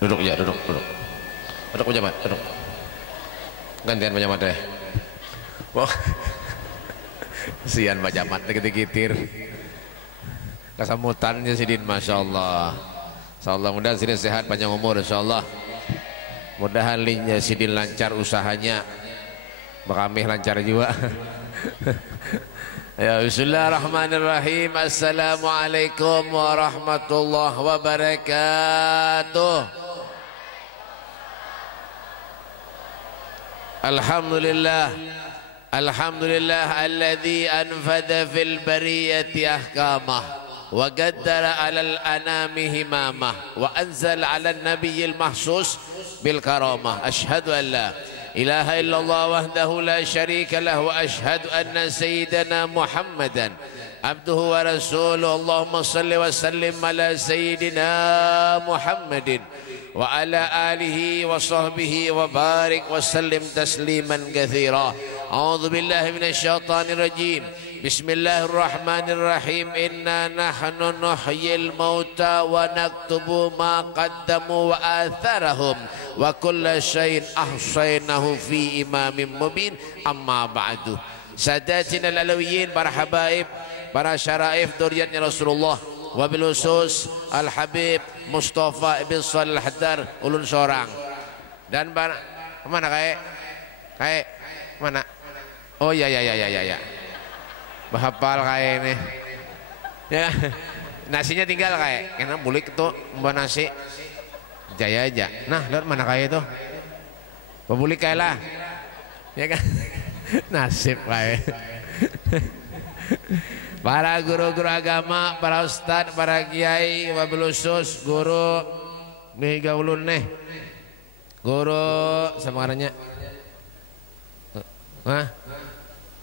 Duduk ya, duduk, duduk. Duduk pejabat, duduk. Gantian pejabat deh. Wah, sian pejabat dikit-kitir. Kesamutannya Sidin, masya Allah. Insya Allah mudah Sidin sehat panjang umur, insya Allah. Mudahan linya Sidin lancar usahanya. Kami lancar juga. Ya, bismillahirrahmanirrahim. Assalamualaikum warahmatullahi wabarakatuh. Alhamdulillah. Alhamdulillah alladzi anfadha fil bariyati ahkamah wa qaddara 'alal anami himamah wa anzala 'alan nabiyyil mahsus bil karamah. Asyhadu an la ilaha illallah wahdahu la syarika lah wa asyhadu anna sayyidana Muhammadan abduhu wa rasuluh. Allahumma salli wa sallim ala sayyidina Muhammadin wa ala alihi wa sahbihi wa barik wa sallim tasliman katsira. A'udzu billahi minasyaitonir rajim. Bismillahirrahmanirrahim. Inna nahnu nuhyil mauta wa naktubu ma qaddamu wa atharahum wa kulla syai'in ahsaynahu fi imamin mubin. Amma ba'du. Sadatina al-alawiyyin, para habaib, para syaraif dzurriyyatnya Rasulullah, wabil khusus Al-Habib Mustafa ibn Shalih Al-Haddar ulun sorang. Dan mana kayak mana? Oh ya ya ya ya ya ya. Bahapal kayak ini. Ya. Nasinya tinggal kayak. Kena bulik tuh mbak nasi. Jaya aja. Nah, lihat mana kayak itu. Babulik kayak lah. Ya kan? Nasib kayak. Para guru-guru agama, para ustadz, para kiai, wabil khusus guru nih gaulun nih. Guru sama ngarannya. Hah?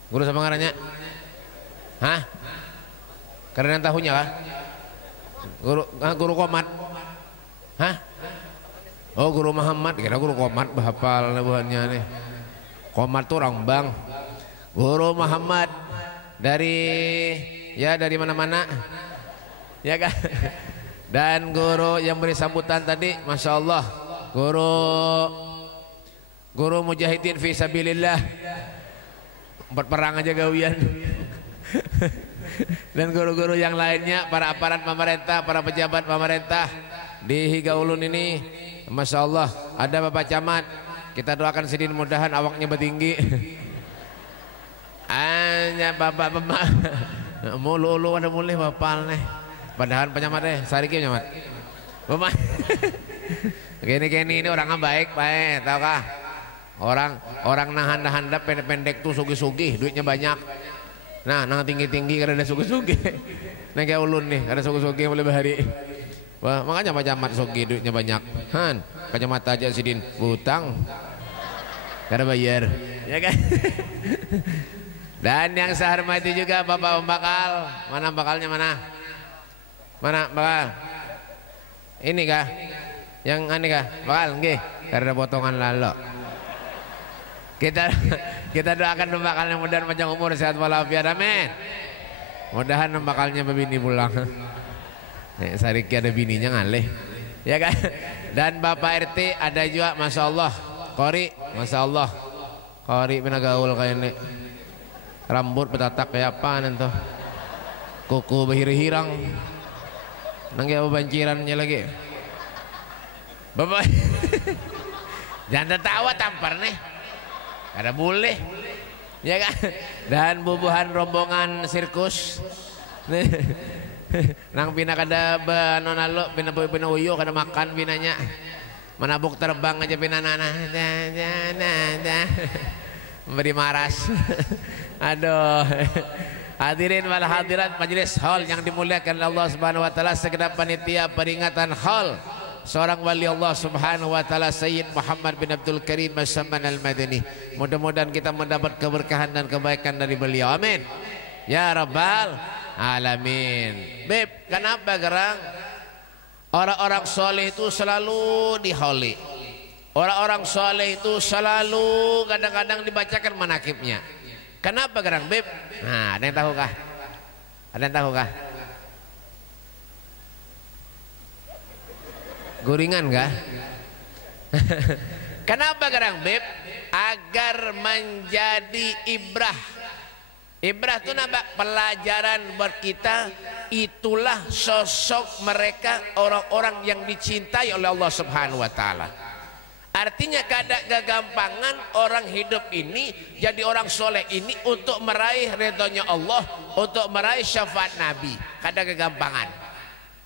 Guru sama ngarannya? Hah? Karena tahunya kah? Guru Komat. Hah? Oh, Guru Muhammad. Kira Guru Komat bahapal buhannya nih. Komat tuh orang bang. Guru Muhammad dari mana-mana. Ya kan? Dan guru yang beri sambutan tadi, masya Allah, guru mujahidin fi sabilillah. 4 perang aja gawian. Dan guru-guru yang lainnya, para aparat pemerintah, para pejabat pemerintah di Higaulun ini, masya Allah, ada Bapak Camat. Kita doakan Sidin mudahan awaknya bertinggi. Hanya bapak mulu ada mulai bapak nih. Padahal penyamat deh, sariki penyamat. Bapak, gini ini orangnya baik, tahu kah? Orang nahan pendek-pendek tuh sugih-sugih, duitnya banyak. Nah, nang tinggi-tinggi karena ada sugih-sugih. Nah kayak ulun nih, ada sugih-sugih boleh bahari. Wah, makanya Pak Camat sugih duitnya banyak. Han, Pak Camat aja Sidin utang. Karena bayar, ya kan? Dan yang saya hormati juga Bapak Pembakal. Mana bakalnya mana? Mana bakal? Ini kah? Yang aneh kah? Bakal nggih? Karena potongan lalu. Kita doakan bakalnya mudah panjang umur, sehat walafiat, amin. Mudahan bakalnya bini pulang. Nek sariki ada bininya ngalih. Ya kan? Dan Bapak RT ada juga, masya Allah. Kori, masya Allah. Kori penagaul kayak ini. Rambut betatak kayak apa nanti, kuku berhirang, nanggi apa banjirannya lagi, Bapak. Jangan tertawa tampar nih, ada boleh, ya kan? Dan bubuhan rombongan sirkus, nang pina kada banonalo, pina uyo kada makan pinanya, manabuk terbang aja pina nana, memberi maras. Aduh. Hadirin wal hadirat majelis hall yang dimuliakan Allah Subhanahu wa taala, segenap panitia peringatan hall seorang wali Allah Subhanahu wa taala Sayyid Muhammad bin Abdul Karim As-Samman Al-Madani. Mudah-mudahan kita mendapat keberkahan dan kebaikan dari beliau. Amin. Ya rabbal alamin. Beb, kenapa gerang? Orang-orang soleh itu selalu diholi. Orang-orang soleh itu selalu kadang-kadang dibacakan manakibnya. Kenapa gerang, Beb? Nah, ada yang tahu kah? Ada yang tahu kah? Guringan kah? Kenapa kadang Beb? Agar menjadi ibrah. Ibrah itu nampak pelajaran buat kita. Itulah sosok mereka orang-orang yang dicintai oleh Allah Subhanahu wa taala. Artinya kada kegampangan orang hidup ini jadi orang soleh ini untuk meraih ridhonya Allah, untuk meraih syafaat Nabi. Kada kegampangan.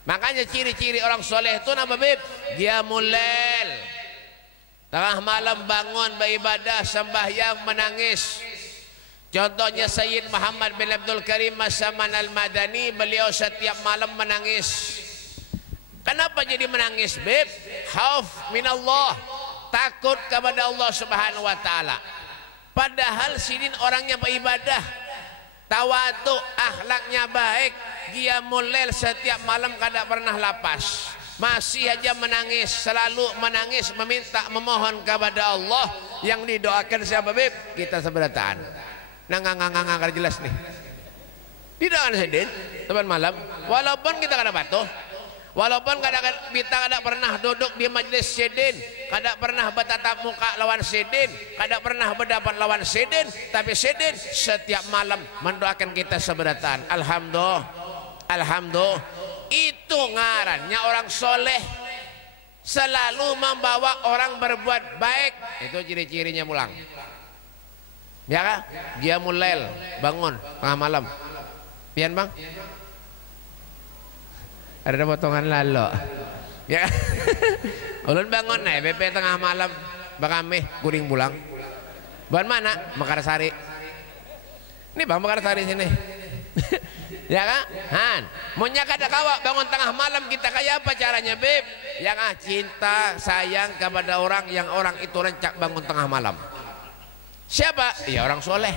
Makanya ciri-ciri orang soleh itu nama Beb? Dia mulai tengah malam bangun beribadah, sembahyang, menangis. Contohnya Sayyid Muhammad bin Abdul Karim As-Saman Al-Madani, beliau setiap malam menangis. Kenapa jadi menangis Beb? Khauf minallah, takut kepada Allah Subhanahu wa taala. Padahal sidin orangnya beribadah, tawadu, akhlaknya baik, dia mulai setiap malam kada pernah lapas. Masih aja menangis, selalu menangis, meminta, memohon kepada Allah. Yang didoakan siapa Beb? Kita seberataan. Nggak jelas nih. Didoakan sidin teman malam, walaupun kita kada patuh, walaupun kita kada pernah duduk di majlis sidin, kada pernah bertatap muka lawan sidin, kada pernah berdapat lawan sidin, tapi sidin setiap malam mendoakan kita seberataan. Alhamdulillah, alhamdulillah. Itu ngarannya orang soleh, selalu membawa orang berbuat baik. Itu ciri-cirinya pulang. Ya kah? Dia mulai bangun tengah malam. Pian bang? Ada potongan lalu. Ya. Ulun bangun nih, BP tengah malam, bakame guring pulang. Buat mana? Mekarsari. Ini bang Mekarsari sini. Ya kan? Han, maunya kada kawa bangun tengah malam kita kayak apa caranya Beb? Ya kan? Cinta, sayang kepada orang yang orang itu rencak bangun tengah malam. Siapa? Ya orang soleh.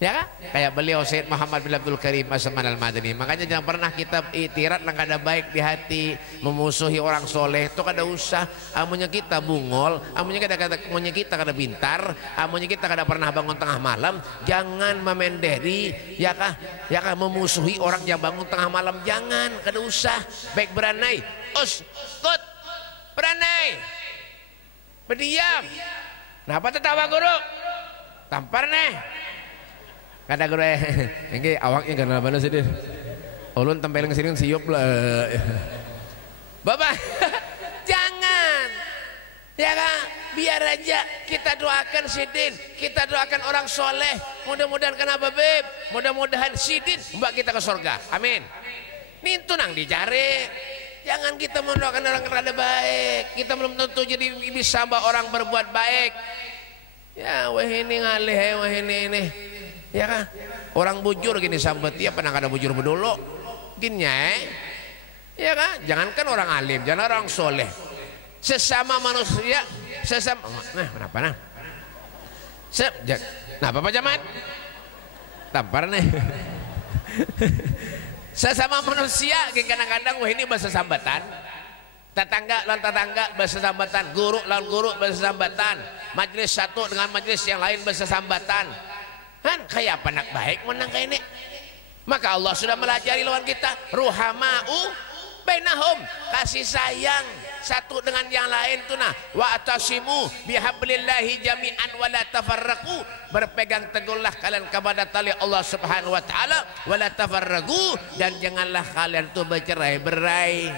Ya kan? Kayak beliau Sayyid Muhammad bin Abdul Karim As-Saman Al-Madani. Makanya jangan pernah kita itirat lang kada baik di hati, memusuhi orang soleh. Itu kada usah. Amunya kita bungol, amunya kita kada pintar, amunya kita kada pernah bangun tengah malam. Jangan memenderi, ya kah? Ya kah? Memusuhi orang yang bangun tengah malam. Jangan, kada usah. Baik beranai. Uskut, beranai. Berdiam. Kenapa tertawa guru? Tampar nih. Kata guru ini awaknya karena mana sih dia? Ulun tampil ke sini siup lah. Bapak, jangan. Ya kan? Biar aja kita doakan sidin, kita doakan orang soleh. Mudah-mudahan kenapa Beb? Mudah-mudahan sidin mbak kita ke surga. Amin. Nintu nang dicari. Jangan kita mendoakan orang rada baik. Kita belum tentu jadi bisa mbak orang berbuat baik. Ya wah ini ngalih, wah ini. Ya kan? Orang bujur gini sambat dia pernah kada bujur bedolo. Gini ya kan? Jangankan orang alim, jangan orang soleh. Sesama manusia, sesama. Nah, kenapa nah? Kenapa Pak Jamat? Tampar nih. Sesama manusia, kadang-kadang wah ini bahasa sambatan. Tetangga lawan tetangga bahasa sambatan, guru lawan guru bahasa sambatan, majelis satu dengan majelis yang lain bahasa sambatan. Kan kayak apa nak baik menang kayak ini. Maka Allah sudah melajari lawan kita, ruhamau bainahum, kasih sayang satu dengan yang lain tuh nah. Wa atasimu bihablillahi jami'an wa la tafarraqu, berpegang teguhlah kalian kepada tali Allah Subhanahu wa taala, wa la tafarraqu, dan janganlah kalian tuh bercerai-berai.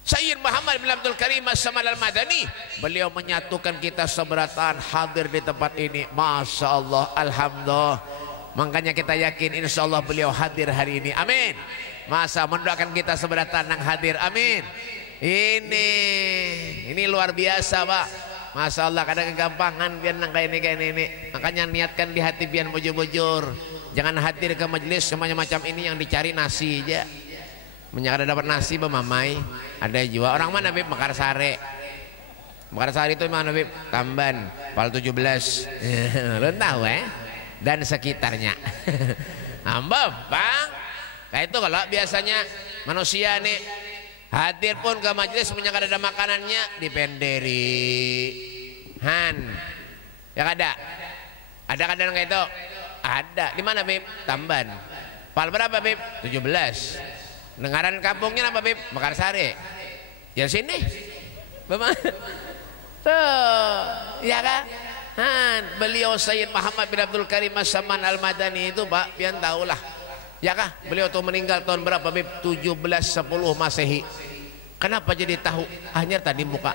Sayyid Muhammad bin Abdul Karim As-Saman Al-Madani, beliau menyatukan kita seberatan hadir di tempat ini. Masya Allah, alhamdulillah. Makanya kita yakin insya Allah beliau hadir hari ini. Amin. Masa mendoakan kita seberatan yang hadir. Amin. Ini luar biasa Pak. Masya Allah, kadang kegampangan biar nang kayak ini. Makanya niatkan di hati biar bujur-bujur. Jangan hadir ke majelis semuanya macam ini yang dicari nasi aja. Menyakada dapat nasi bemamai. Ada juga orang mana Bib? Mekarsari. Mekarsari itu mana Bib? Tamban, Pal 17. Lo tahu dan sekitarnya. Ambab Bang. Kayak itu kalau biasanya manusia nih hadir pun ke majelis menyakada ada makanannya dipenderi. Han. Ya kada? Ada kadang kayak itu? Ada. Di mana Bib? Tamban. Pal berapa Bib? 17. Dengaran kampungnya apa Bib? Mekarsari. Ya sini. Bapak. Tuh, ya kan? Beliau Sayyid Muhammad bin Abdul Karim As-Saman Al-Madani itu Pak, pian tahulah. Ya kah? Beliau tuh meninggal tahun berapa? 1710 Masehi. Kenapa jadi tahu? Hanya tadi muka.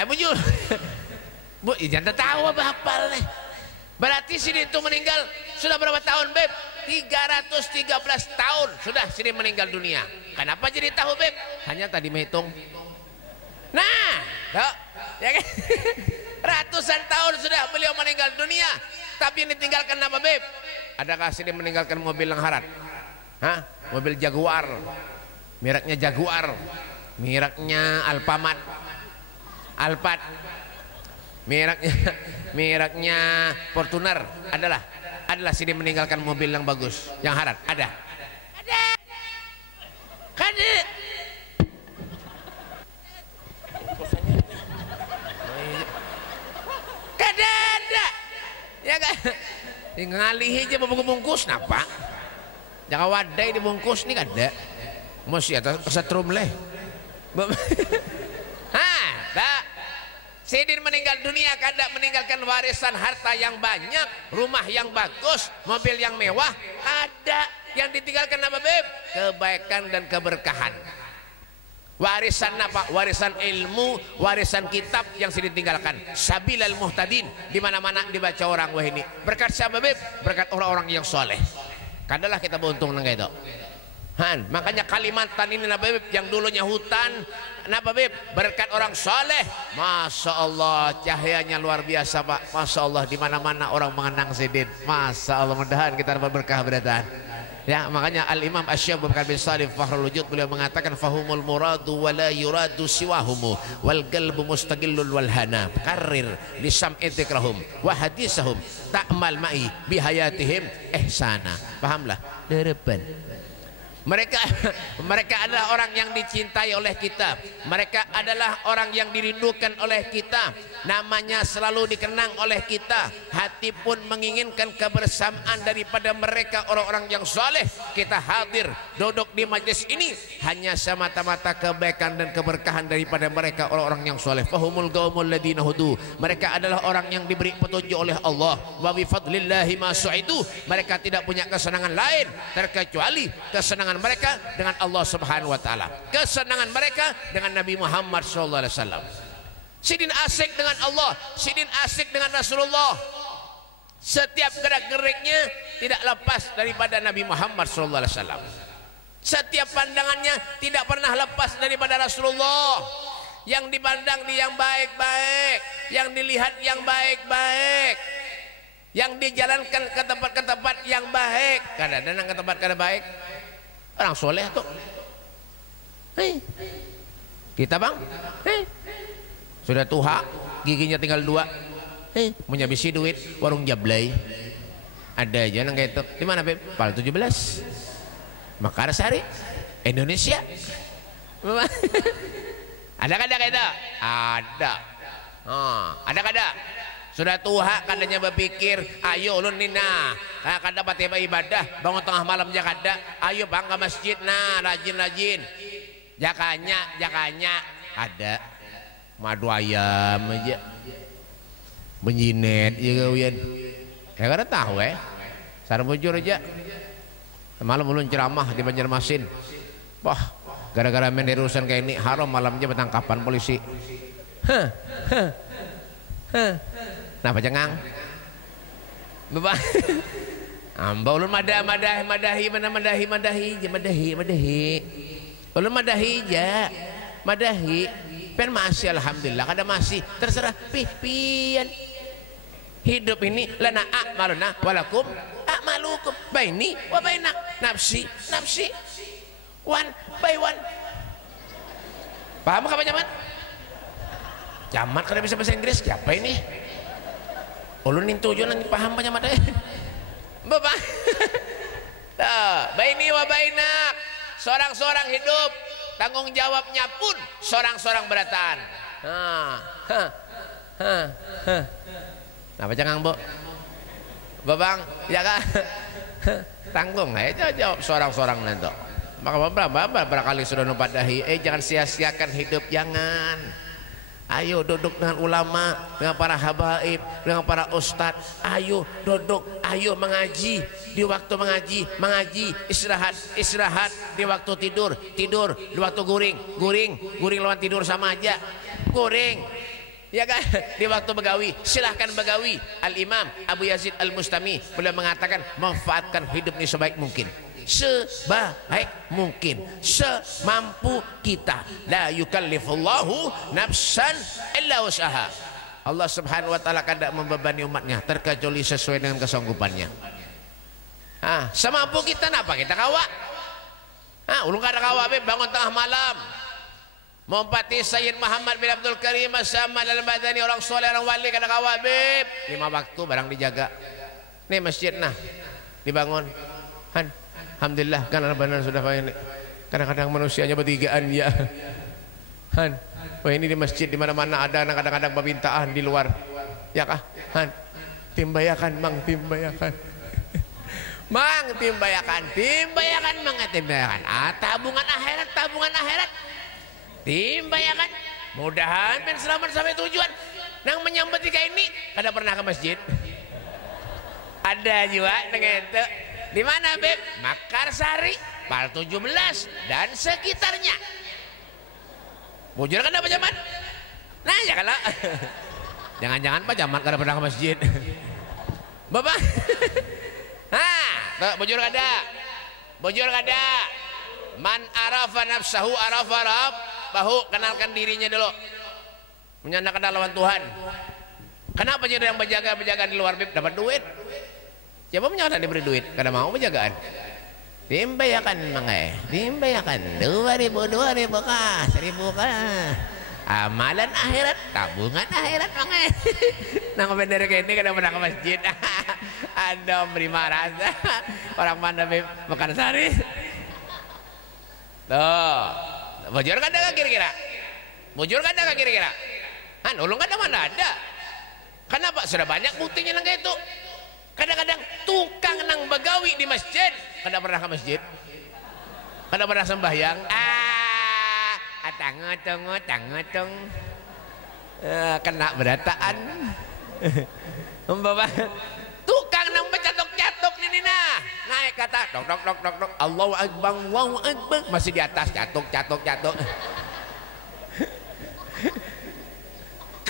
Bujur. Bu, jangan tahu apa hafal nih. Berarti sini itu meninggal sudah berapa tahun, Beb? 313 tahun sudah sini meninggal dunia. Kenapa jadi tahu, Beb? Hanya tadi menghitung. Nah, ya kan? Ratusan tahun sudah beliau meninggal dunia, tapi yang ditinggalkan apa, Beb? Adakah sini meninggalkan mobil yang harat? Hah? Mobil Jaguar, mereknya Jaguar, mereknya Alphard, mereknya Fortuner. Adalah sini meninggalkan mobil yang bagus, yang harat. Ada. Kada. Ya kan? Ngalih aja bungkus napa? Jangan wadai dibungkus nih kada. Masih atas kesetrum leh. Sidin meninggal dunia kada meninggalkan warisan harta yang banyak, rumah yang bagus, mobil yang mewah. Ada yang ditinggalkan apa, Beb? Kebaikan dan keberkahan. Warisan apa? Warisan ilmu, warisan kitab yang sudah ditinggalkan. Sabilal muhtadin, di mana-mana dibaca orang wah ini. Berkat siapa, Beb? Berkat orang-orang yang soleh. Kadalah kita beruntung nang itu. Makanya Kalimantan ini napa, Beb, yang dulunya hutan, napa, Beb? Berkat orang soleh. Masya Allah, cahayanya luar biasa, Pak. Masya Allah, di mana-mana orang mengenang Sidin. Masya Allah, mudah-mudahan kita dapat berkah beratan. Ya, makanya Al-Imam Asy-Syaikh Bakar bin Shalih Fakhrul Wujud beliau mengatakan fahumul muradu wa la yuradu siwahumu wal qalbu mustaqillul wal hana karir li sam'i dzikrahum wa hadisahum ta'mal ma'i bihayatihim ihsana. Pahamlah? Derepan. Mereka adalah orang yang dicintai oleh kita. Mereka adalah orang yang dirindukan oleh kita. Namanya selalu dikenang oleh kita. Hati pun menginginkan kebersamaan daripada mereka orang-orang yang soleh. Kita hadir duduk di majlis ini hanya semata-mata kebaikan dan keberkahan daripada mereka orang-orang yang soleh. Fahumul qaumul ladina hudu. Mereka adalah orang yang diberi petunjuk oleh Allah. Wa bi fadlillahi ma su'idu. Mereka tidak punya kesenangan lain terkecuali kesenangan mereka dengan Allah Subhanahu wa taala. Kesenangan mereka dengan Nabi Muhammad sallallahu alaihi wasallam. Sidin asik dengan Allah, Sidin asik dengan Rasulullah. Setiap gerak-geriknya tidak lepas daripada Nabi Muhammad sallallahu alaihi wasallam. Setiap pandangannya tidak pernah lepas daripada Rasulullah. Yang dipandang di yang baik-baik, yang dilihat yang baik-baik, yang dijalankan ke tempat-tempat yang baik. Kadang-kadang ke tempat kada baik. Orang soleh tuh. Kita bang, sudah tua, giginya tinggal 2. Menyabisi duit warung Jablay. Ada aja nang kayak itu. Di mana, Beb? Pal 17. Makassar, Indonesia. Ada kada kita? Ada. Ada kada? Sudah tua kadanya berpikir, ayo ulun nina kada pati ibadah bangun tengah malam jakada, ayo bang ke masjid nah rajin-rajin jakanya ada madu ayam aja benjinet ya kawian ya kada tahu sarang bujur aja malam ulun ceramah di Banjarmasin. Wah, gara-gara main urusan kayak ini haram malamnya bertangkapan polisi. Napa jangang? Bapak. Amba ulun madahi. Ulun madahi ja. Madahi. Pen masih alhamdulillah kada masih. Terserah pian. Hidup ini lana a'maluna walakum a'malukum baini wa bainak nafsi. One by one. Paham apa zaman? Jamat kada bisa bahasa Inggris, siapa ini? Ulun nintuju nang paham banyak mata. Bapak. Baini wa bainak. Seorang-seorang hidup, tanggung jawabnya pun seorang-seorang berataan. Napa jangan, Bu? Babang, ya kan? Tanggung aja jawab seorang-seorang nanti. Maka berapa kali sudah nupadahi, jangan sia-siakan hidup, jangan. Ayo duduk dengan ulama, dengan para habaib, dengan para ustadz. Ayo duduk, ayo mengaji. Di waktu mengaji, istirahat. Di waktu tidur, di waktu guring lawan tidur sama aja. Guring, ya kan? Di waktu begawi, silahkan begawi. Al-Imam Abu Yazid Al-Bustami beliau mengatakan, manfaatkan hidup ini sebaik mungkin, sebaik mungkin, semampu kita. La yukallifullahu nafsan illa usaha. Allah subhanahu wa ta'ala tidak membebani umatnya terkecuali sesuai dengan kesanggupannya. Semampu kita, napa kita kawa? Ulung kada kawa bangun tengah malam Mumpati Sayyid Muhammad bin Abdul Karim As-Samad Al-Madani, orang soleh, orang wali, kada kawa 5 waktu barang dijaga. Nih masjid nah dibangun. Alhamdulillah kan benar sudah ini. Kadang-kadang manusianya bertigaan ya. Wah ini di masjid di mana-mana ada kadang-kadang permintaan di luar. Ya kah? Timbayakan mang, timbayakan. Mang timbayakan, mang timbayakan. Tabungan akhirat, timbayakan. Mudahan men selamat sampai tujuan. Nang menyambut tiga ini kada pernah ke masjid. Ada juga dengan itu. Di mana Beb? Makarsari, Pal 17 dan sekitarnya. Bujur kan apa zaman? Nah ya kalau jangan-jangan Pak Jaman kada pernah ke masjid. Bapak. Bujur kada. Man arafa nafsahu arafa rabbahu, kenalkan dirinya dulu. Menyandarkan lawan Tuhan. Kenapa jadi yang berjaga di luar Beb dapat duit? Siapa menyatakan diberi duit? Kada mau penjagaan. Timbayakan mangai, timbayakan 2.000 kah, 1.000 kah. Amalan akhirat, tabungan akhirat mangai. Nang bener kayak ini kada pernah ke masjid. Ada beri marah. Orang mana makan sari. Tuh, bujur kada kah kira-kira? Ulung kada mana ada. Kenapa? Sudah banyak buktinya nang kayak itu. Kadang-kadang tukang nang begawi di masjid kada pernah ke masjid, kada pernah sembahyang. Tangotong kena berataan. Tukang nang bercatok-catok nih nah naik kata dok Allahu Akbar masih di atas catok.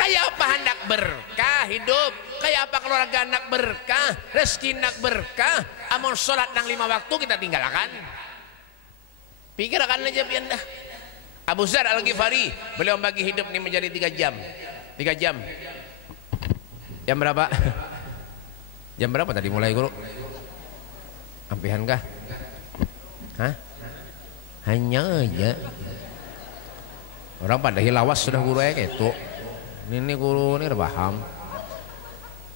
Kayak apa hendak berkah hidup, kayak apa keluarga nak berkah, rezeki nak berkah, amun sholat nang 5 waktu kita tinggalkan. Pikirkan aja pian dah. Abu Zar Al-Ghifari beliau bagi hidup ini menjadi 3 jam. 3 jam. Jam berapa? Jam berapa tadi mulai guru? Ampihan kah? Hanya aja. Orang pada hilawas sudah guru ya kayak itu. Ini guru ini udah paham.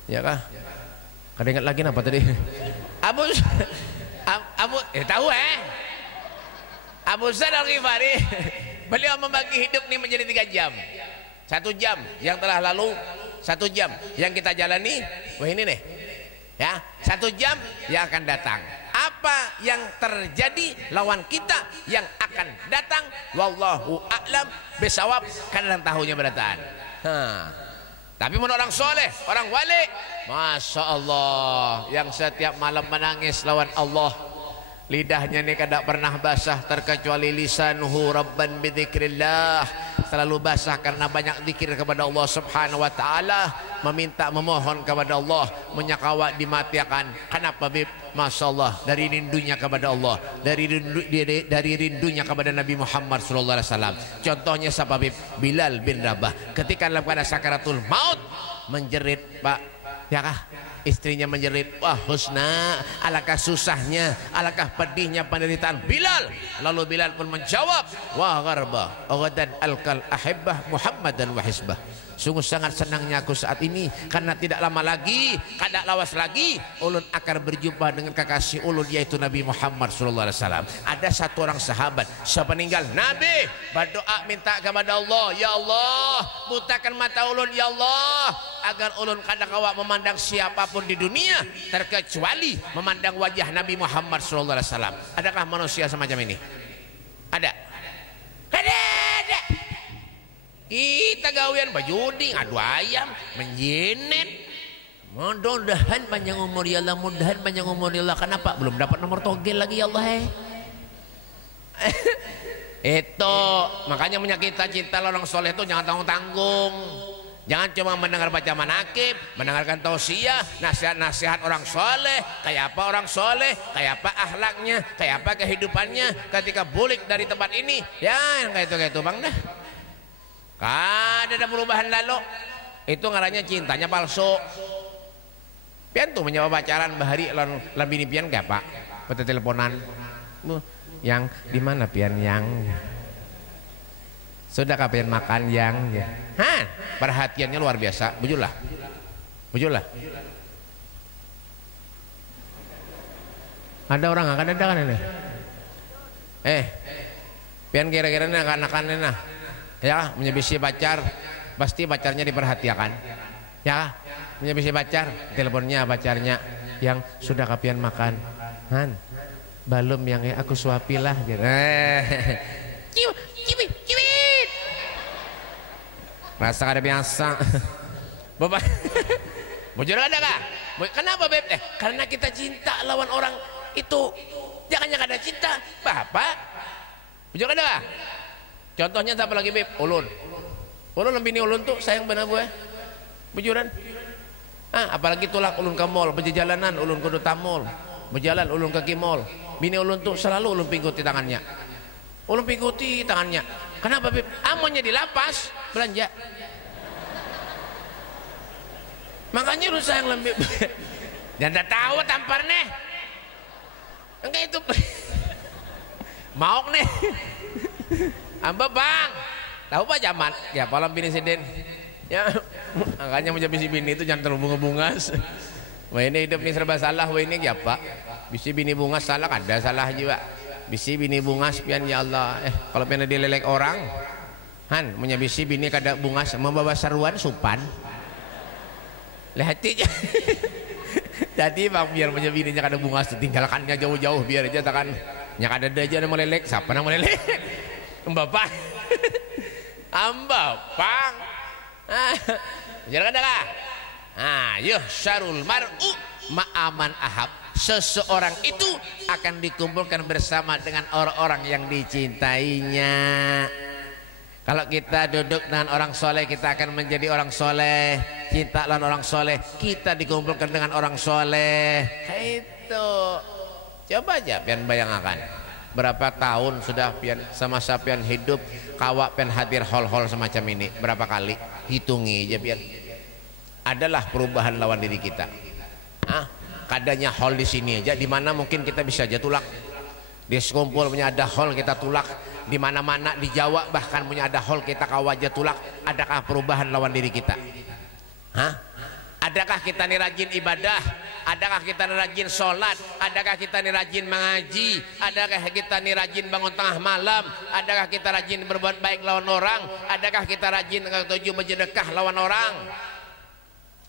Ya kah? Kada ingat lagi apa tadi? Abu tahu Abu Zar Al-Ghifari beliau membagi hidup ini menjadi 3 jam. 1 jam yang telah lalu, 1 jam yang kita jalani. Wah ini nih ya, 1 jam yang akan datang. Apa yang terjadi lawan kita yang akan datang, wallahu a'lam bisawab, kadang tahunya berataan. Tapi menurut orang soleh, orang wali, Masya Allah, yang setiap malam menangis lawan Allah, lidahnya ini kada pernah basah terkecuali lisanuhu rabban bidzikrillah, selalu basah karena banyak zikir kepada Allah subhanahu wa ta'ala, meminta memohon kepada Allah, menyakawa dimatiakan. Kenapa Bib? Masya Allah, dari rindunya kepada Allah, dari rindunya kepada Nabi Muhammad SAW. Contohnya siapa Bib? Bilal bin Rabah ketika dalam keadaan sakaratul maut menjerit Pak, ya kah? Istrinya menjerit, wah Husna, alangkah susahnya, alangkah pedihnya penderitaan Bilal. Lalu Bilal pun menjawab, wah gharba, ghadan alkal ahibbah Muhammadan wa hisbah. Sungguh sangat senangnya aku saat ini karena tidak lama lagi, kada lawas lagi ulun akan berjumpa dengan kekasih ulun yaitu Nabi Muhammad sallallahu alaihi wasallam. Ada satu orang sahabat sepeninggal Nabi berdoa minta kepada Allah, ya Allah, butakan mata ulun ya Allah agar ulun kada kawa memandang siapapun di dunia terkecuali memandang wajah Nabi Muhammad sallallahu alaihi wasallam. Adakah manusia semacam ini? Ada? Ada. Kita gawian bajudi, ngadu ayam, menjenet. Mudah-mudahan panjang umur ya Allah, mudahan panjang umur ya Allah. Kenapa? Belum dapat nomor togel lagi ya Allah. Itu makanya punya kita cinta orang soleh itu jangan tanggung-tanggung. Jangan cuma mendengar baca manakib, mendengarkan tausiah, nasihat-nasihat orang soleh, kayak apa orang soleh, kayak apa akhlaknya, kayak apa kehidupannya ketika bulik dari tempat ini. Ya kayak itu bang dah. Ada perubahan lalu. Itu ngarannya cintanya palsu. Pian tuh menjawab pacaran bahari lan bini pian gak pak? Pada teleponan. Yang di mana pian yang? Sudah kapan makan yang? Hah? Perhatiannya luar biasa. Bujurlah. Ada orang akan ada kan ini? Pian kira-kira nih anak-anak nah. Ya, menyebisi pacar, pasti pacarnya diperhatikan. Ya, menyebisi pacar, teleponnya pacarnya yang sudah kapian makan. Han, belum yang aku suapilah. Ciwit. Rasa kada biasa. Bapak, bujur ada kah? Kenapa beb? Karena kita cinta lawan orang itu. Jangan ada cinta, bapak. Bujur ada kah? Contohnya siapa lagi beb? Ulun bini ulun tuh sayang benar gue. Bujuran. Apalagi tulak ulun ke mall, berjalanan ulun kudu tamol. Berjalan ulun ke mall. Bini ulun tuh selalu ulun pingguti tangannya. Kenapa beb? Amonnya di lapas belanja. Makanya ulun sayang lembib. Jangan tahu tampar nih. Enggak itu. Maok nih. Amba bang, tahu pak zaman? Ya malam bini siden. Ya, makanya punya bisi bini itu jangan terlalu bunga-bungas. Wah ini hidup ini serba salah, wah ini ya pak. Bisi bini bungas salah, ada salah juga. Bisi bini bungas pian ya Allah. Kalau pian dilelek orang, Han, punya bisi bini kada bungas, membawa seruan supan. Lihati. Jadi bang biar punya bininya kada bungas, tinggalkannya jauh-jauh biar aja takkan. Nya kada ada aja melelek, siapa yang melelek? Bapak, pang, jangan ada kah? Syarul mar'u ma'aman ahab. Seseorang itu akan dikumpulkan bersama dengan orang-orang yang dicintainya. Kalau kita duduk dengan orang soleh, kita akan menjadi orang soleh. Cinta lawan orang soleh, kita dikumpulkan dengan orang soleh. Itu, coba aja pian bayangkan. Berapa tahun sudah pian sama pian hidup kawak pian hadir hol-hol semacam ini berapa kali hitungi aja pian. Adalah perubahan lawan diri kita. Kadanya hol di sini aja, di mana mungkin kita bisa aja tulak. Di sekumpul punya ada hol kita tulak, di mana-mana di Jawa bahkan punya ada hol kita kawak aja tulak. Adakah perubahan lawan diri kita? Adakah kita nih rajin ibadah? Adakah kita nih rajin sholat? Adakah kita nih rajin mengaji? Adakah kita nih rajin bangun tengah malam? Adakah kita rajin berbuat baik lawan orang? Adakah kita rajin tujuh bersedekah lawan orang?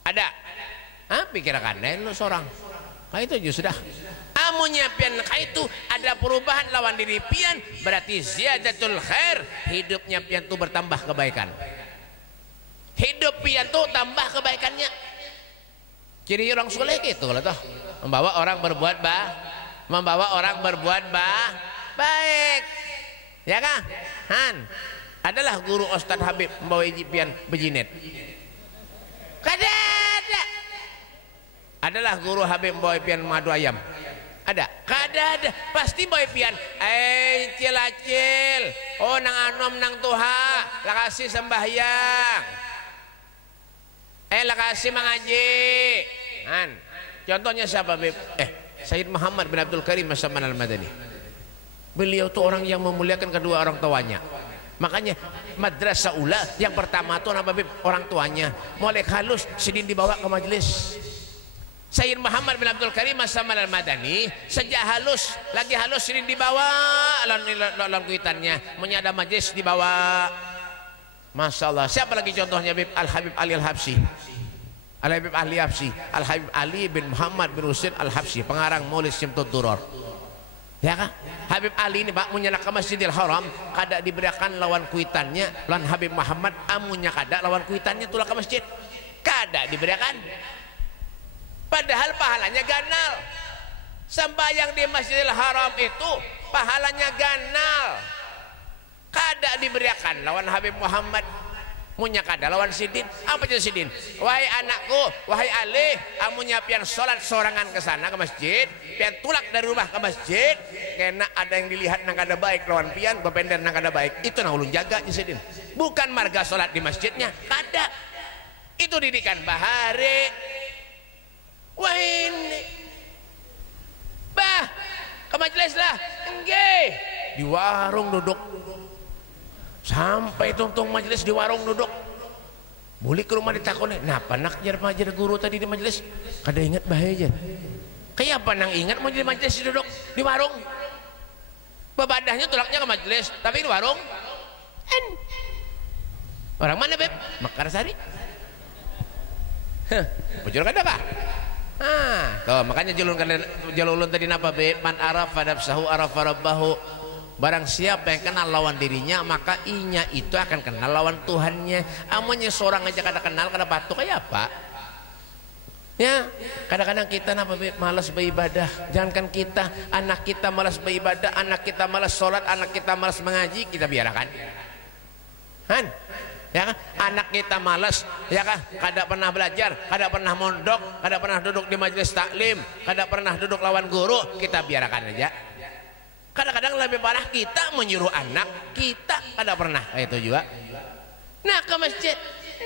Ada? Pikirkan lu seorang. Itu aja sudah. Amunya pian itu ada perubahan lawan diri pian, berarti ziyadatul khair, hidupnya pian tuh bertambah kebaikan. Hidup pian tuh tambah kebaikannya. Ciri orang soleh gitu kalau toh membawa orang berbuat baik, ya kan? Han, adalah guru Ustadz Habib membawa pian bejinet. Kada ada. Adalah guru Habib membawa pian madu ayam. Ada? Kada ada. Pasti bawa pian. Cil-acil. Oh nang anom nang tuha, lakasi sembahyang. Lakasi mengaji. Contohnya siapa beb? Sayyid Muhammad bin Abdul Karim As-Saman Al-Madani. Beliau tuh orang yang memuliakan kedua orang tuanya. Makanya madrasah ula yang pertama tuh apa Bib? Orang tuanya mulai halus sidin dibawa ke majelis. Sayyid Muhammad bin Abdul Karim As-Samal Al-Madani sejak halus lagi halus sidin dibawa lawan kuitannya menyada majelis dibawa. Masya Allah. Siapa lagi contohnya Bib? Al-Habib Ali Al-Habsyi, Al-Habib Ali Habsyi, Al-Habib Ali bin Muhammad bin Husain Al-Habsyi, pengarang Maulid Syamtud Duror. Ya kan? Habib Ali ini Pak munya ke Masjidil Haram kada diberikan lawan kuitannya lawan Habib Muhammad amunya kada lawan kuitannya tulah ke masjid kada diberikan, padahal pahalanya ganal. Sembahyang di Masjidil Haram itu pahalanya ganal, kada diberikan lawan Habib Muhammad munya kada lawan sidin. Apa jadi sidin? Wahai anakku, wahai Ali, amunya pian sholat sorangan ke sana ke masjid, pian tulak dari rumah ke masjid, kena ada yang dilihat nang kada baik lawan pian, bepender nang kada baik, itu nang ulun jaga sidin. Bukan marga sholat di masjidnya, kada. Itu didikan bahare. Wah ini, bah, ke majelis lah, enggak, di warung duduk. Sampai tungtung majelis di warung duduk. Boleh ke rumah ditakoni, napa nak jar guru tadi di majelis? Kada ingat bahaya. Kayak apa nang ingat mau jadi majelis duduk di warung? Babadahnya tulaknya ke majelis, tapi di warung. Orang mana Beb? Mekarsari. Bujur kada kah? Tuh makanya jalulun tadi napa Beb? Man arafa nafsahu arafa rabbahu. Barang siapa yang kenal lawan dirinya maka inya itu akan kenal lawan Tuhannya. Amunnya seorang aja kada kenal kada patuh kayak apa? Ya, kadang-kadang kita napa malas beribadah. Jangankan kita, anak kita malas beribadah, anak kita malas sholat, anak kita malas mengaji, kita biarkan. Han? Ya kan? Anak kita malas, ya kan? Kada pernah belajar, kada pernah mondok, kada pernah duduk di majelis taklim, kada pernah duduk lawan guru, kita biarkan aja. Kadang-kadang lebih parah kita menyuruh anak kita kada pernah itu juga. Nak ke masjid,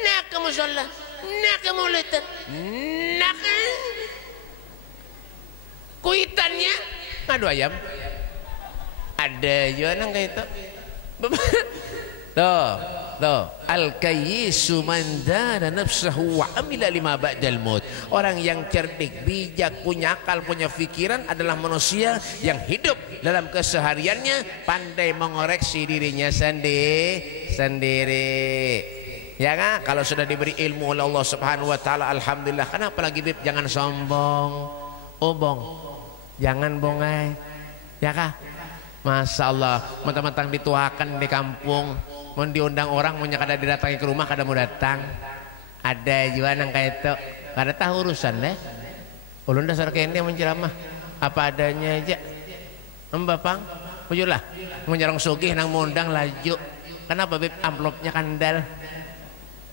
nak ke musola, nak ke maulidan, nak kuitannya ngadu ayam. Ada juga nang kayak itu. Tuh, al-kayyisu man dana nafsahu wa amila lima ba'dal maut. Orang yang cerdik, bijak, punya akal, punya pikiran adalah manusia yang hidup dalam kesehariannya pandai mengoreksi dirinya sendiri. Ya kan? Kalau sudah diberi ilmu oleh Allah Subhanahu wa taala, alhamdulillah. Kenapa lagi Bib? Jangan sombong. Obong. Jangan bongai. Ya kah? Masya Allah, mentang-mentang dituakan di kampung, mau diundang orang, mau kada didatangi ke rumah, kada mau datang. Ada juga nang kayak itu, kada tahu urusan deh. Ulun dasar kene menceramah apa adanya aja. Mbapang, pujulah, mau jarang sugih nang mau undang laju. Kenapa Bib? Amplopnya kandal.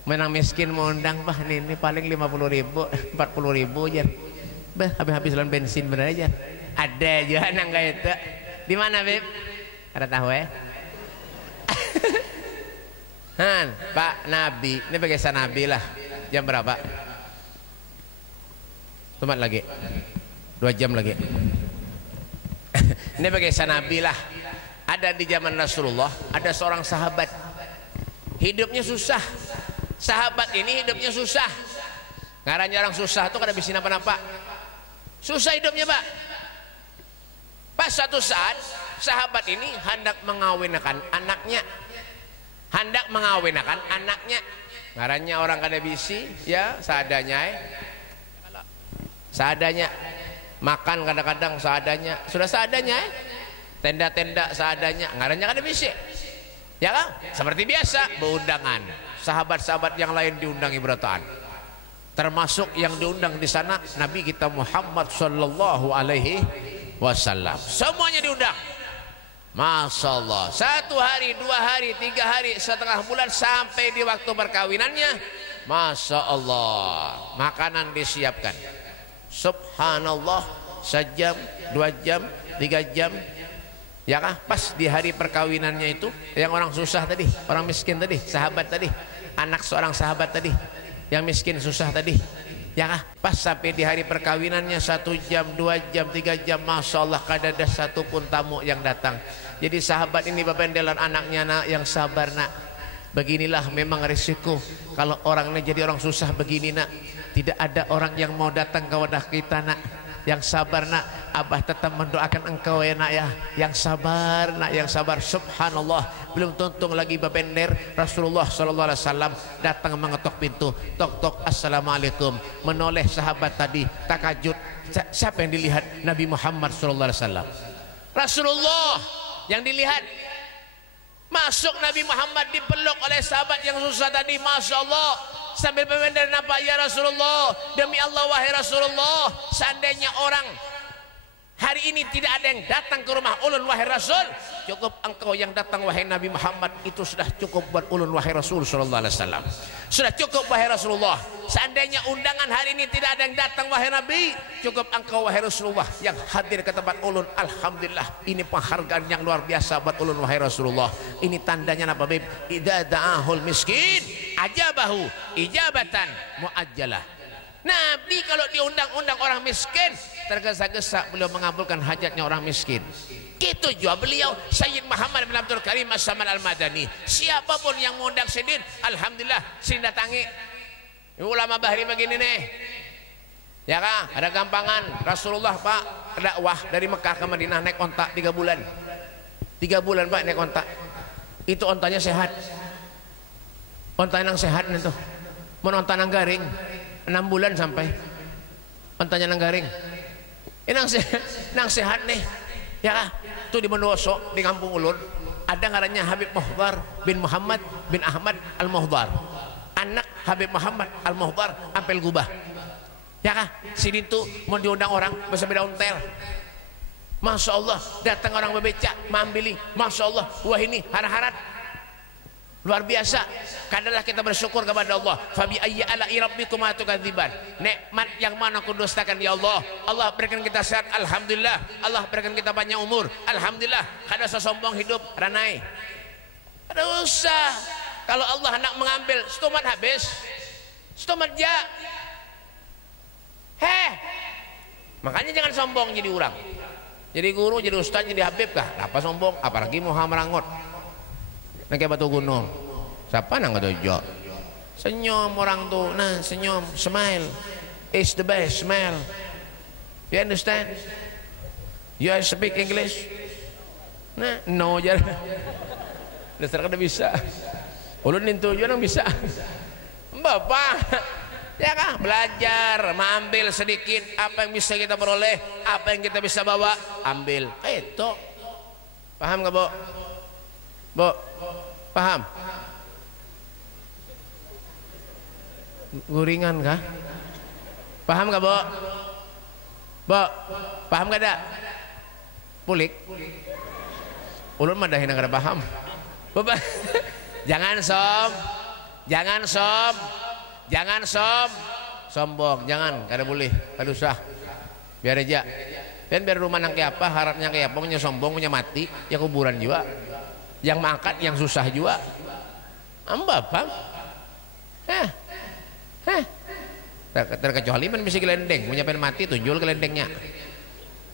Menang miskin mau undang, bah ini paling 50.000, 40.000 aja. Bah habis-habis lawan bensin bener aja. Ada juga nang kayak itu. Di mana Bib? Ada tahu ya? Han, Pak Nabi, ini bagaisan Nabi lah. Jam berapa? Tumat lagi. 2 jam lagi. Ini bagaisan Nabi lah. Ada di zaman Rasulullah, ada seorang sahabat. Hidupnya susah. Sahabat ini hidupnya susah. Ngarannya orang susah tuh kada bisa napa-napa. Susah hidupnya, Pak. Pas suatu saat sahabat ini hendak mengawinkan anaknya, ngarannya orang kada bisi ya seadanya seadanya, makan kadang-kadang seadanya, sudah seadanya tenda-tenda seadanya, ngarannya kada bisi ya kan, seperti biasa beundangan sahabat-sahabat yang lain diundangi berataan, termasuk yang diundang di sana Nabi kita Muhammad sallallahu alaihi wasallam, semuanya diundang. Masya Allah, 1 hari, 2 hari, 3 hari, setengah bulan sampai di waktu perkawinannya, Masya Allah, makanan disiapkan. Subhanallah, 1 jam, 2 jam, 3 jam, ya kah? Pas di hari perkawinannya itu, yang orang susah tadi, orang miskin tadi, sahabat tadi, anak seorang sahabat tadi, yang miskin susah tadi, Ya kah? Pas sampai di hari perkawinannya 1 jam, 2 jam, 3 jam, Masya Allah kada ada satu pun tamu yang datang. Jadi sahabat ini bebendelan anaknya, nak yang sabar nak. Beginilah memang risiko kalau orangnya jadi orang susah begini nak. Tidak ada orang yang mau datang ke wadah kita nak. Yang sabar nak, Abah tetap mendoakan engkau ya nak ya. Yang sabar nak, yang sabar. Subhanallah, belum tuntung lagi babender Rasulullah SAW datang mengetok pintu. Tok tok, assalamualaikum. Menoleh sahabat tadi, takajud. Siapa yang dilihat? Nabi Muhammad SAW. Rasulullah yang dilihat. Masuk Nabi Muhammad dipeluk oleh sahabat yang susah tadi, Masya Allah. Sambil memendar nampak, ya Rasulullah, demi Allah wahai Rasulullah, seandainya orang hari ini tidak ada yang datang ke rumah ulun wahai Rasul, cukup engkau yang datang wahai Nabi Muhammad, itu sudah cukup buat ulun wahai Rasul sallallahu alaihi wasallam. Sudah cukup wahai Rasulullah. Seandainya undangan hari ini tidak ada yang datang wahai Nabi, cukup engkau wahai Rasulullah yang hadir ke tempat ulun. Alhamdulillah, ini penghargaan yang luar biasa buat ulun wahai Rasulullah. Ini tandanya apa beb? Idza da'ahul miskin ajabahu ijabatan muajjalah. Nabi kalau diundang-undang orang miskin, tergesa-gesa beliau mengabulkan hajatnya orang miskin. Gitu juga beliau Sayyid Muhammad bin Abdul Karim As-Samad Al-Madani. Siapapun yang mengundang Sidin, alhamdulillah Sidin datangi. Ulama bahri begini nih, ya kan? Ada gampangan. Rasulullah pak dakwah dari Mekah ke Madinah naik onta 3 bulan. 3 bulan pak naik onta. Itu ontanya sehat. Onta yang sehat nih tuh. Menonton yang garing 6 bulan sampai ontanya nang garing. Ini nang sehat nih, ya kah? Tuh di Bondowoso di kampung ulun ada ngarannya Habib Muhdar bin Muhammad bin Ahmad Al-Muhdar, anak Habib Muhammad Al-Muhdar Ampel Gubah, ya kah? Sidin tuh mau diundang orang bersepeda ontel. Masya Allah, datang orang bebeca mambili, Masya Allah, wah ini harat-harat luar biasa. Kadalah kita bersyukur kepada Allah. Fabi ayyi ala'i rabbikuma tukadziban. Nikmat yang mana aku dustakan ya Allah. Allah berikan kita sehat, alhamdulillah. Allah berikan kita banyak umur, alhamdulillah. Kada sosombong hidup ranai. Ada usah. Kalau Allah hendak mengambil, stomat habis. Stomat ja. Makanya jangan sombong jadi orang. Jadi guru, jadi ustaz, jadi habib kah? Apa sombong? Apalagi mau merangot. Nah kayak batu gunung, siapa nang dojo? Senyum orang tuh, nah senyum, smile, is the best, smile. You understand? You speak English? Nah, no jar. Dasar kada bisa. Ulun nintu juga nang bisa. Bapak, ya kah? Belajar, mengambil sedikit apa yang bisa kita peroleh, apa yang kita bisa bawa, ambil. Itu, paham nggak, Bo? Bo, paham? Guringan kah? Paham gak, Bo? Bo, paham gak dak? Pulik? Ulun mah dahin kada paham. Bapak, jangan som, jangan som, jangan som, sombong, jangan, kada boleh, kada usah. Biar aja. Biar rumah nang kayak apa, harapnya kayak apa, punya sombong, punya mati, ya kuburan juga. Yang mangkat yang susah juga amba bang terkecuali man mesti gelendeng punya pen mati tunjul gelendengnya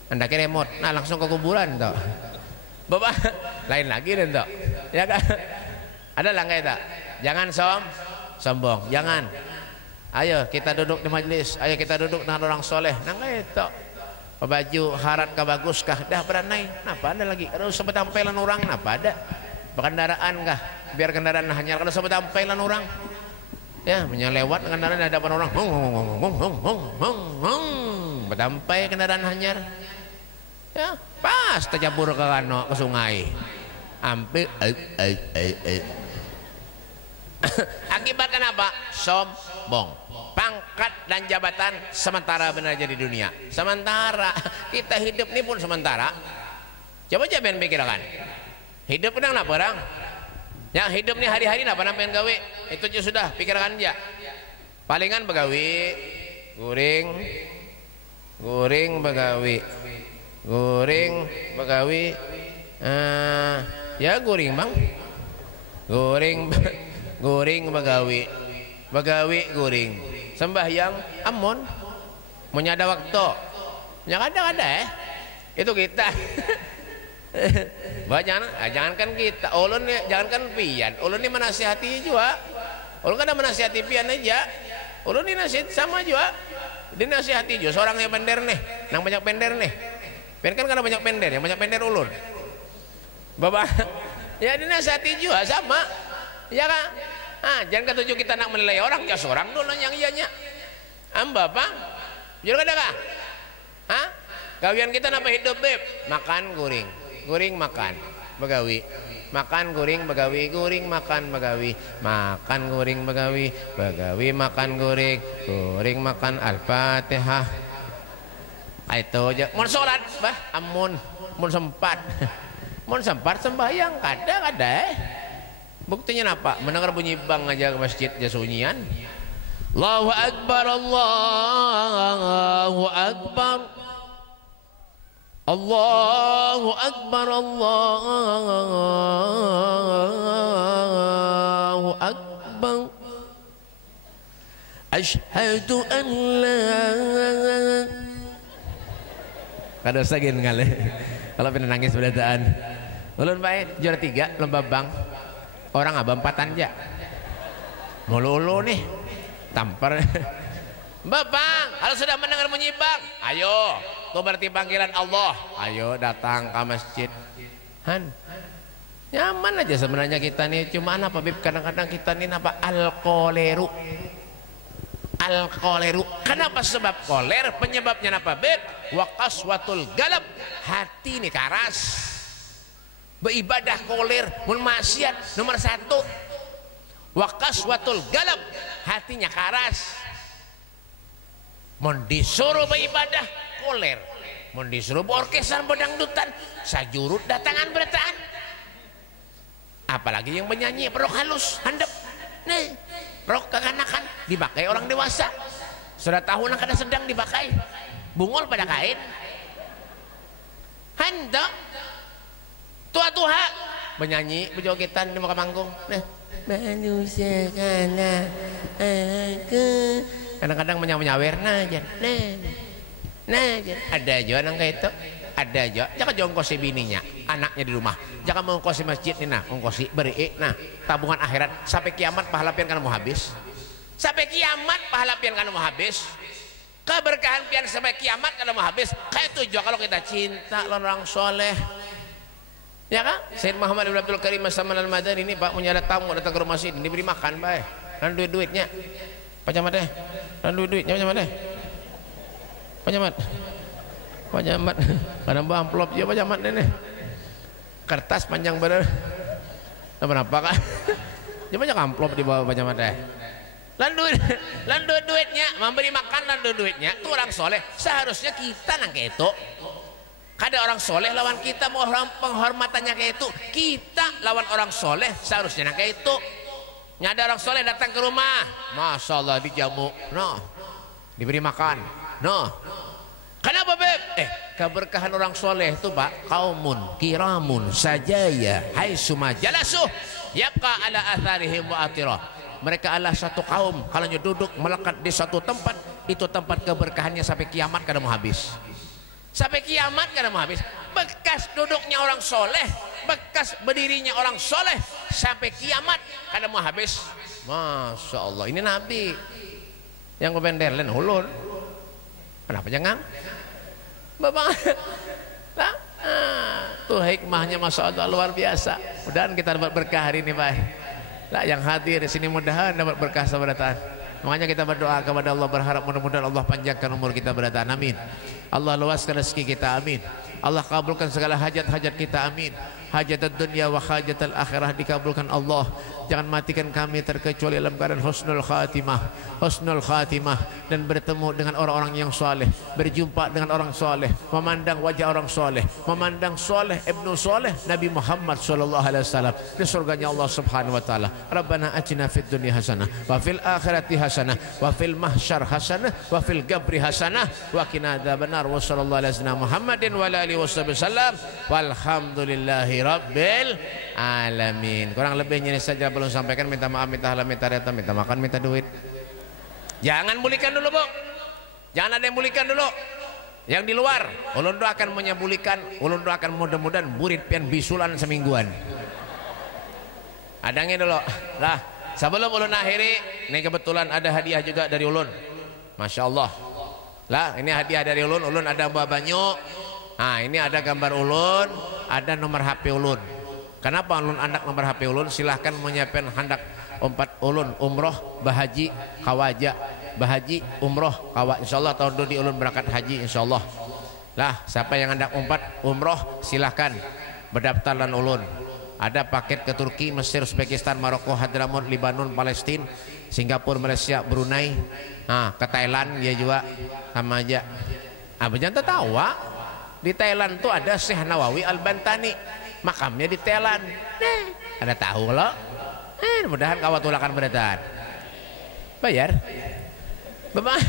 anda ke remote nah langsung ke kuburan toh bapak lain lagi deh toh ya kan ada lah nggak itu jangan sombong jangan ayo kita duduk di majelis ayo kita duduk dengan orang soleh nah nggak itu baju harat kah bagus kah dah beranai napa ada lagi harus sempat tampilan orang napa ada kendaraan kah biar kendaraan hanyar kalau sempat tampilan orang ya menyelewat kendaraan ada hadapan orang bertampai kendaraan hanyar ya pas terjabur ke kano ke sungai hampir akibat kenapa sombong pangkat dan jabatan sementara benar jadi dunia sementara kita hidup ini pun sementara coba jangan pikirkan hidup pedang apa orang yang hidup nih hari-hari apa namanya gawe itu aja sudah pikirkan aja palingan begawi guring begawi ya guring bang guring begawi guring sembahyang amun menyada waktu ya kadang-kadang itu kita jangankan kita ulun nih, jangankan pian ulun ini menasihati juga ulun kan menasihati pian aja ulun ini nasihat sama juga dinasihati juga seorang yang pender nih nang banyak pender nih pian kan karena banyak pender yang banyak pender ulun bapak ya dinasihati juga sama ya kan jangan ketujuh kita nak menilai orang ya seorang dulu yang ianya bapak jujur kada kah kawian kita napa hidup beb makan guring makan begawi makan guring begawi guring makan begawi makan guring begawi begawi makan guring makan al-fatihah itu aja mun sholat bah amun mun sempat sembahyang kada buktinya apa mendengar bunyi bang aja ke masjid aja sunyian Allahu Akbar Allahu Akbar Allahu Akbar Allahu Akbar Asyhadu an la kada sagin kali kalau pernah nangis berataan ulun bae juara 3 lomba bang orang empatan aja mulu nih tampar Bang, kalau sudah mendengar bunyi bang, ayo, itu berarti panggilan Allah. Ayo datang ke masjid. Nyaman aja sebenarnya kita nih, cuma apa Bib? Kadang-kadang kita nih apa alkoleru. Kenapa sebab koler? Penyebabnya apa Bib? Waqaswatul galab, hati nih karas. Beribadah koler, mun maksiat nomor 1. Waqaswatul galab, hatinya karas. Mun disuruh beribadah koler, mun disuruh orkesan bedangdutan sajurut datangan berataan, apalagi yang menyanyi rok halus handap nih rok kekanakan dipakai orang dewasa sudah tahu nak kada sedang dipakai bungul pada kain handap tua-tua menyanyi bejogetan di muka panggung manusia karena aku kadang-kadang menyawer aja nah ada aja orang kayak itu ada aja jangan jongkosi bininya anaknya di rumah jangan mengongkosi masjid nih nah ongkosi beri nah tabungan akhirat sampai kiamat pahala pian kan mau habis sampai kiamat pahala pian kan mau habis keberkahan pian sampai kiamat kan mau habis kayak itu juga kalau kita cinta orang soleh ya kan Sayyid Muhammad bin Abdul Karim As-Saman Al-Madani ini Pak punya ada tamu datang ke rumah sini diberi makan baik dan duit-duitnya Pak Camat deh dan duit-duitnya Pak Camat deh Pak Camat pada amplop juga Pak Camat deh kertas panjang bener apa kan dia banyak amplop di bawah Pak Camat deh dan duitnya memberi makan dan duitnya itu orang soleh seharusnya kita nang kayak itu kada orang soleh lawan kita mau penghormatannya kayak itu kita lawan orang soleh seharusnya nang kayak itu nyada orang soleh datang ke rumah Masya Allah dijamu no diberi makan no kenapa Beb? Keberkahan orang soleh itu Pak kaumun kiramun sajaya hai suma jalasuh yabqa ala atharihim wa atirah mereka adalah satu kaum kalau duduk melekat di satu tempat itu tempat keberkahannya sampai kiamat kada mau habis sampai kiamat kada mau habis bekas duduknya orang soleh bekas berdirinya orang soleh sampai kiamat kada mau habis Masya Allah ini Nabi yang kebenderlen ulun kenapa jangan Bapak nah, tuh hikmahnya Masya Allah luar biasa mudahan kita dapat berkah hari ini Pak nah, yang hadir di sini mudahan dapat berkah sabarataan makanya kita berdoa kepada Allah berharap mudah-mudahan Allah panjangkan umur kita berataan amin Allah luaskan rezeki kita amin Allah kabulkan segala hajat-hajat kita amin hajat dunia wa hajat akhirah dikabulkan Allah jangan matikan kami terkecuali dalam keadaan husnul khatimah dan bertemu dengan orang-orang yang soleh berjumpa dengan orang soleh memandang wajah orang soleh memandang soleh ibnu soleh Nabi Muhammad sallallahu alaihi wasallam di surganya Allah subhanahu wa ta'ala Rabbana atina fid dunya hasanah wa fil akhirati hasanah wa fil mahsyar hasanah wa fil qabri hasanah wa qina adzabannar wa sallallahu alaihi wasallam Muhammadin wa alihi wasallam walhamdulillahi rabbil alamin kurang lebihnya ini saja belum sampaikan minta maaf minta halam minta reta minta makan minta duit Jangan bulikan dulu, Bu. Jangan ada yang bulikan dulu. Yang di luar, ulun doakan menyabulikan, ulun doakan mudah-mudahan burit pian bisulan semingguan. Adangnya dulu. Lah, sebelum ulun akhiri, ini kebetulan ada hadiah juga dari ulun. Masya Allah. Lah, ini hadiah dari ulun. Ulun ada buah banyu. Nah, ini ada gambar ulun, ada nomor HP ulun. Kenapa ulun anak nomor HP ulun? Silahkan menyiapkan hendak umpat ulun umroh, bahaji, kawaja. Bahaji, umroh, kawa, insyaallah tahun ini ulun berangkat haji insyaallah. Lah, siapa yang hendak umpat umroh silahkan berdaftar dan ulun. Ada paket ke Turki, Mesir, Uzbekistan, Maroko, Hadramaut, Libanon, Palestina, Singapura, Malaysia, Brunei, ke Thailand ya juga sama aja. Jangan tahu, di Thailand tuh ada Syekh Nawawi Al-Bantani, makamnya di Thailand. Ada tahu lo? Mudahan kawat tulakan beretan. Bayar. Bapak.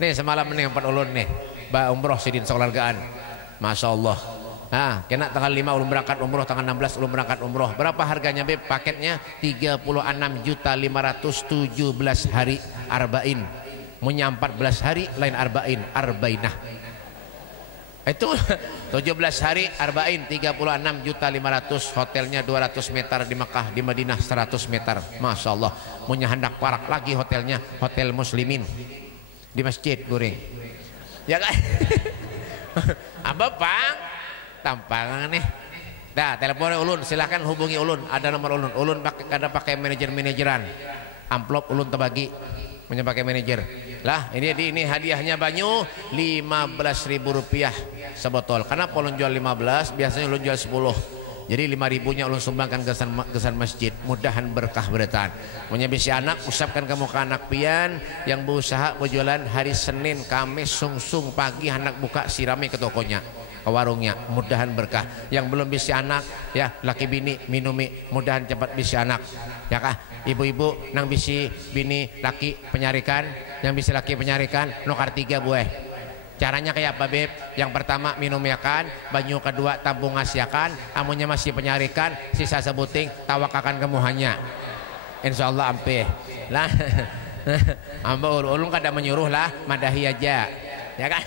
Nih semalam nih 4 ulun nih, umroh sidin sekeluargaan. Masya Allah. Kena tanggal 5 ulun berangkat umroh, tanggal 16 ulun berangkat umroh. Berapa harganya Beb? Paketnya 36.517 hari arba'in. Munya 14 hari lain arba'in, arba'inah. Itu 17 hari arba'in, 36.500, hotelnya 200 meter di Mekah, di Madinah 100 meter. Masya Allah. Punya hendak parak lagi hotelnya, hotel muslimin di masjid goreng. Ya kan? Pang tampang nih. Dah, teleponnya ulun, silahkan hubungi ulun. Ada nomor ulun. Ulun ada pakai manajeran. Amplop ulun terbagi punya pakai manajer. Lah, ini hadiahnya banyu 15.000 rupiah sebotol. Karena ulun jual 15, biasanya ulun jual 10. Jadi 5.000-nya ulun sumbangkan kesan masjid. Mudahan berkah beratan. Punya bisi anak, usapkan kamu ke anak pian yang berusaha berjualan hari Senin, Kamis, sungsung pagi hendak buka sirami ke tokonya, ke warungnya. Mudahan berkah. Yang belum bisi anak, ya laki bini minumi, mudahan cepat bisi anak. Ya kah? Ibu-ibu nang bisi bini laki penyarikan, yang bisi laki penyarikan nukar 3 buah. Caranya kayak apa Beb? Yang pertama minum ya kan, banyu kedua tabung ngasiakan, amunnya masih penyarikan, sisa sebuting tawakakan kemuhannya. Insyaallah ampe. Lah, amba ulun kada menyuruh lah, madahi aja. Ya kan?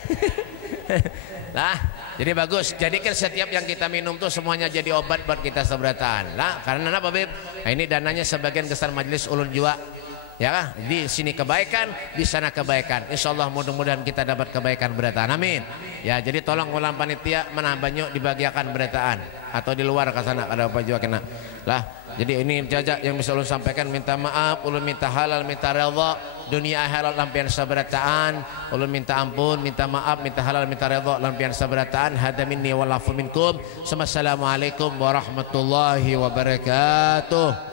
Lah, jadi bagus. Jadikan setiap yang kita minum tuh semuanya jadi obat buat kita seberatan. Lah, karena apa Beb? Nah, ini dananya sebagian besar majelis ulun juga. Ya kan? Di sini kebaikan, di sana kebaikan. Insyaallah mudah-mudahan kita dapat kebaikan berataan. Amin. Ya, jadi tolong ulang panitia menambahnya dibagiakan berataan atau di luar ke sana ada apa juga kena. Lah, jadi ini saja yang bisa ulun sampaikan. Minta maaf, ulun minta halal, minta redha, dunia akhirat lampian sabarataan. Ulun minta ampun, minta maaf, minta halal, minta redha lampian sabarataan. Hada minni wal afu minkum. Assalamualaikum warahmatullahi wabarakatuh.